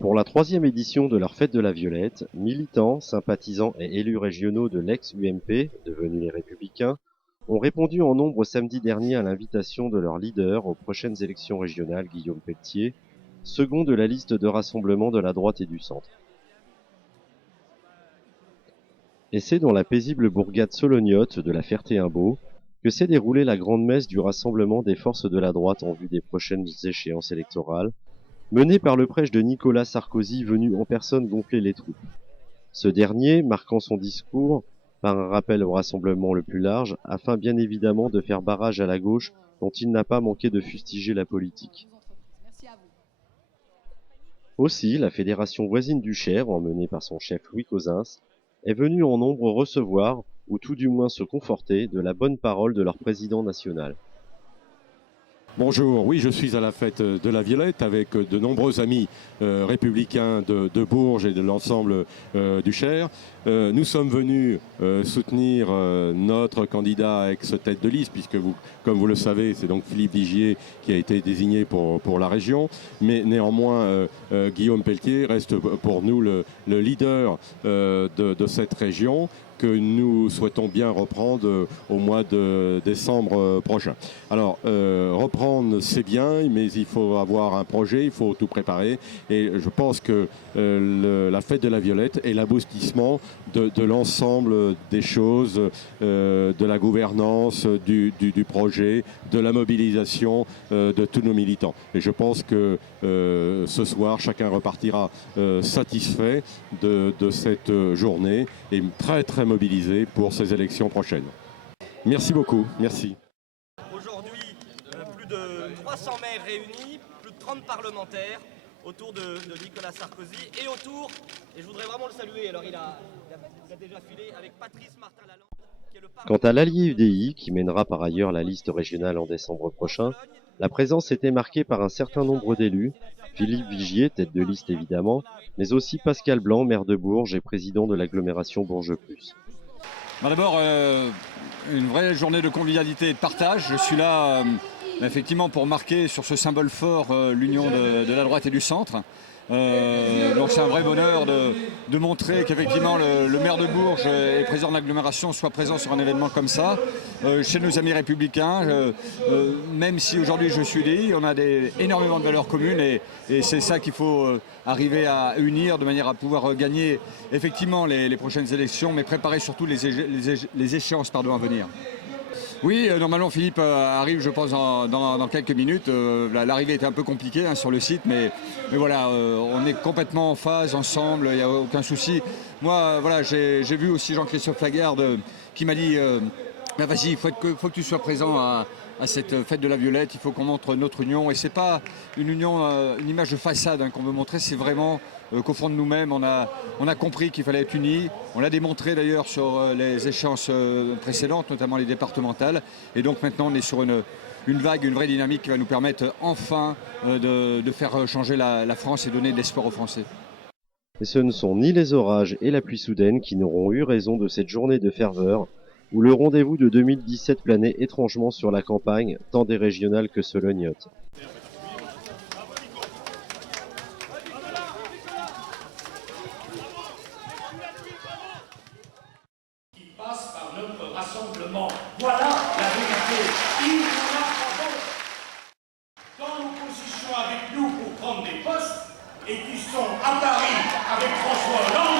Pour la troisième édition de leur Fête de la Violette, militants, sympathisants et élus régionaux de l'ex-UMP, devenus les Républicains, ont répondu en nombre samedi dernier à l'invitation de leur leader aux prochaines élections régionales, Guillaume Pelletier, second de la liste de rassemblement de la droite et du centre. Et c'est dans la paisible bourgade solognote de la Ferté-Imbaud que s'est déroulée la grande messe du rassemblement des forces de la droite en vue des prochaines échéances électorales, menée par le prêche de Nicolas Sarkozy venu en personne gonfler les troupes. Ce dernier marquant son discours par un rappel au rassemblement le plus large, afin bien évidemment de faire barrage à la gauche dont il n'a pas manqué de fustiger la politique. Aussi, la fédération voisine du Cher, emmenée par son chef Louis Cosins, est venue en nombre recevoir, ou tout du moins se conforter, de la bonne parole de leur président national. Bonjour, oui, je suis à la fête de la Violette avec de nombreux amis républicains de Bourges et de l'ensemble du Cher. Nous sommes venus soutenir notre candidat ex-tête de liste, puisque comme vous le savez, c'est donc Philippe Vigier qui a été désigné pour la région. Mais néanmoins, Guillaume Pelletier reste pour nous le leader de cette région, que nous souhaitons bien reprendre au mois de décembre prochain. Alors, reprendre, c'est bien, mais il faut avoir un projet, il faut tout préparer. Et je pense que la fête de la Violette est l'aboutissement de l'ensemble des choses, de la gouvernance, du projet, de la mobilisation de tous nos militants. Et je pense que ce soir, chacun repartira satisfait de cette journée et très très mobilisé pour ces élections prochaines. Merci beaucoup, merci. Aujourd'hui, plus de 300 maires réunis, plus de 30 parlementaires autour de Nicolas Sarkozy et autour, et je voudrais vraiment le saluer, alors il a déjà filé avec Patrice Martin-Lalande. Quant à l'allié UDI, qui mènera par ailleurs la liste régionale en décembre prochain, la présence était marquée par un certain nombre d'élus, Philippe Vigier, tête de liste évidemment, mais aussi Pascal Blanc, maire de Bourges et président de l'agglomération Bourges Plus. D'abord, une vraie journée de convivialité et de partage. Je suis là effectivement pour marquer sur ce symbole fort l'union de la droite et du centre. Donc c'est un vrai bonheur de montrer qu'effectivement le maire de Bourges et président de l'agglomération soit présent sur un événement comme ça. Chez nos amis républicains, même si aujourd'hui je suis DI, on a énormément de valeurs communes et c'est ça qu'il faut arriver à unir de manière à pouvoir gagner effectivement les prochaines élections, mais préparer surtout les échéances à venir. Oui, normalement Philippe arrive, je pense, dans quelques minutes. L'arrivée était un peu compliquée sur le site, mais voilà, on est complètement en phase ensemble, il n'y a aucun souci. Moi, voilà, j'ai vu aussi Jean-Christophe Lagarde qui m'a dit vas-y, il faut que tu sois présent à cette fête de la Violette, il faut qu'on montre notre union. Et c'est pas une union, une image de façade qu'on veut montrer, c'est vraiment qu'au fond de nous-mêmes, on a compris qu'il fallait être unis. On l'a démontré d'ailleurs sur les échéances précédentes, notamment les départementales. Et donc maintenant, on est sur une vague, une vraie dynamique qui va nous permettre enfin de faire changer la France et donner de l'espoir aux Français. Et ce ne sont ni les orages et la pluie soudaine qui n'auront eu raison de cette journée de ferveur, où le rendez-vous de 2017 planait étrangement sur la campagne, tant des régionales que solognotes. Qui passe par notre rassemblement. Voilà la vérité. Il nous a pas dans l'opposition avec nous pour prendre des postes et qui sont à Paris avec François Hollande.